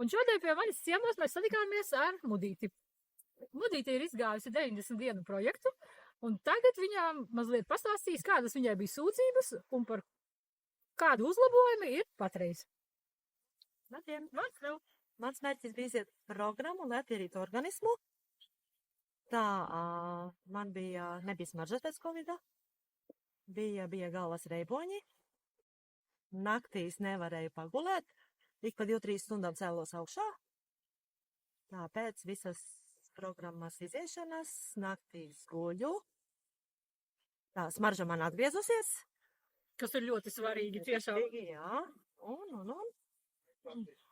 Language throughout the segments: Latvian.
Un šodien pie manis ciemos mēs satikāmies ar Mudīti. Mudīti ir izgājusi 90 dienu projektu, un tagad viņām mazliet pastāstīs, kādas viņai bija sūdzības un par kādu uzlabojumu ir patreiz. Labdien! Mans mērķis bija iziet programmu, lai attīrītu organismu. Tā, man nebija smaržas pēc Covid-a. Bija galvas reiboņi. Naktīs nevarēju pagulēt. Ik pa 2-3 stundām cēlos augšā. Tāpēc visas programmas iziešanas naktīs guļu. Tā smarža man atgriezusies. Kas ir ļoti svarīgi tiešām. Jā,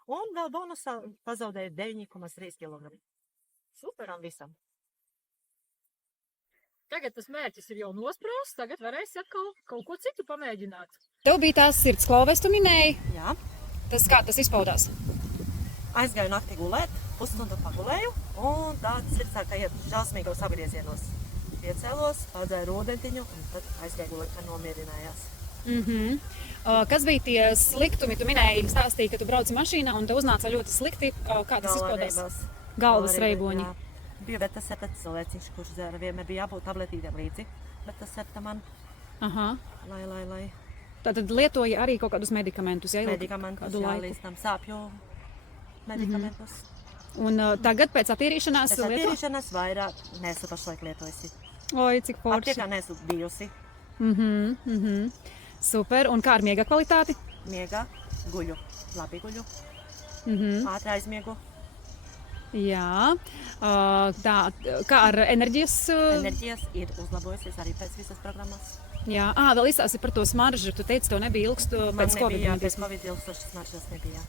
un vēl bonusā pazaudēju 9,3 kg. Superam visam. Tagad tas mērķis ir jau nospraust, tagad varēsi atkal kaut ko citu pamēģināt. Tev bija tās sirdsklauves, tu minēji. Jā. Kā tas izpaudās? Aizgāju naktī gulēt, pusstundu pagulēju, un tāds sirdsāk iet žāsmīgos apgriezienos. Piecēlos, padzēru ūdentiņu, un tad aizgāju gulēt, ka nomierinājās. Kas bija tie sliktumi? Tu minēji, stāstīji, ka tu brauci mašīnā, un te uznāca ļoti slikti. Kā tas izpaudās? Galvas reiboņi. Jā. Bija, bet tas ir tāds cilvēciņš, kurš dzēra. Vienmēr bija jābūt tabletītiem līdzi, bet tas ir man, lai. Tātad lietoja arī kaut kādus medikamentus, ja? Medikamentus, jā, līdz tam sāpju medikamentus. Un tagad pēc attīrīšanās lieto? Pēc attīrīšanās vairāk nesu pašlaik lietojusi. Oi, cik forši. Aptiekā nesu bijusi. Super. Un kā ar miega kvalitāti? Miega, guļu, labi guļu, ātri aizmiegu. Jā. Tā, kā ar enerģijas? Enerģijas ir uzlabojusies arī pēc visas programmas. Jā, vēl izstāsti par to smaržu. Tu teici, tev nebija ilgstu pēc Covid. Man nebija, pēc Covid ilgstošas smaržas nebija.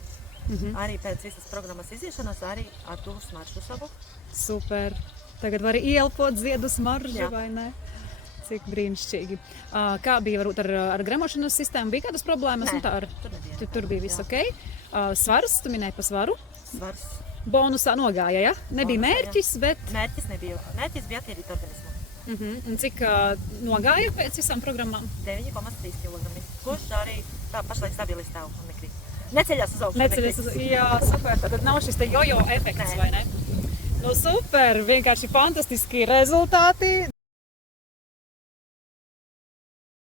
Arī pēc visas programmas iziešanas arī ar to smaržu savu. Tur Tagad vari ielpot ziedu smaržu, vai ne? Cik brīnišķīgi. Kā bija varbūt ar gremošanas sistēmu? Bija kādas problēmas? Nē, tur nebija. Tur bija viss ok. Svars, tu minēji pa svaru? Svars. Bonusā nogāja, ja? Nebija mērķis, bet... Mērķis nebija. Mērķis bija attīrīt organismu. Un cik nogāja pēc visām programmām? 9,3 kg. Kurš arī tā pašlaik stabili stāv un nekrīt. Neceļās uz augšu. Jā, super. Tad nav šis te jojo efekts, vai ne? Nu super, vienkārši fantastiski rezultāti.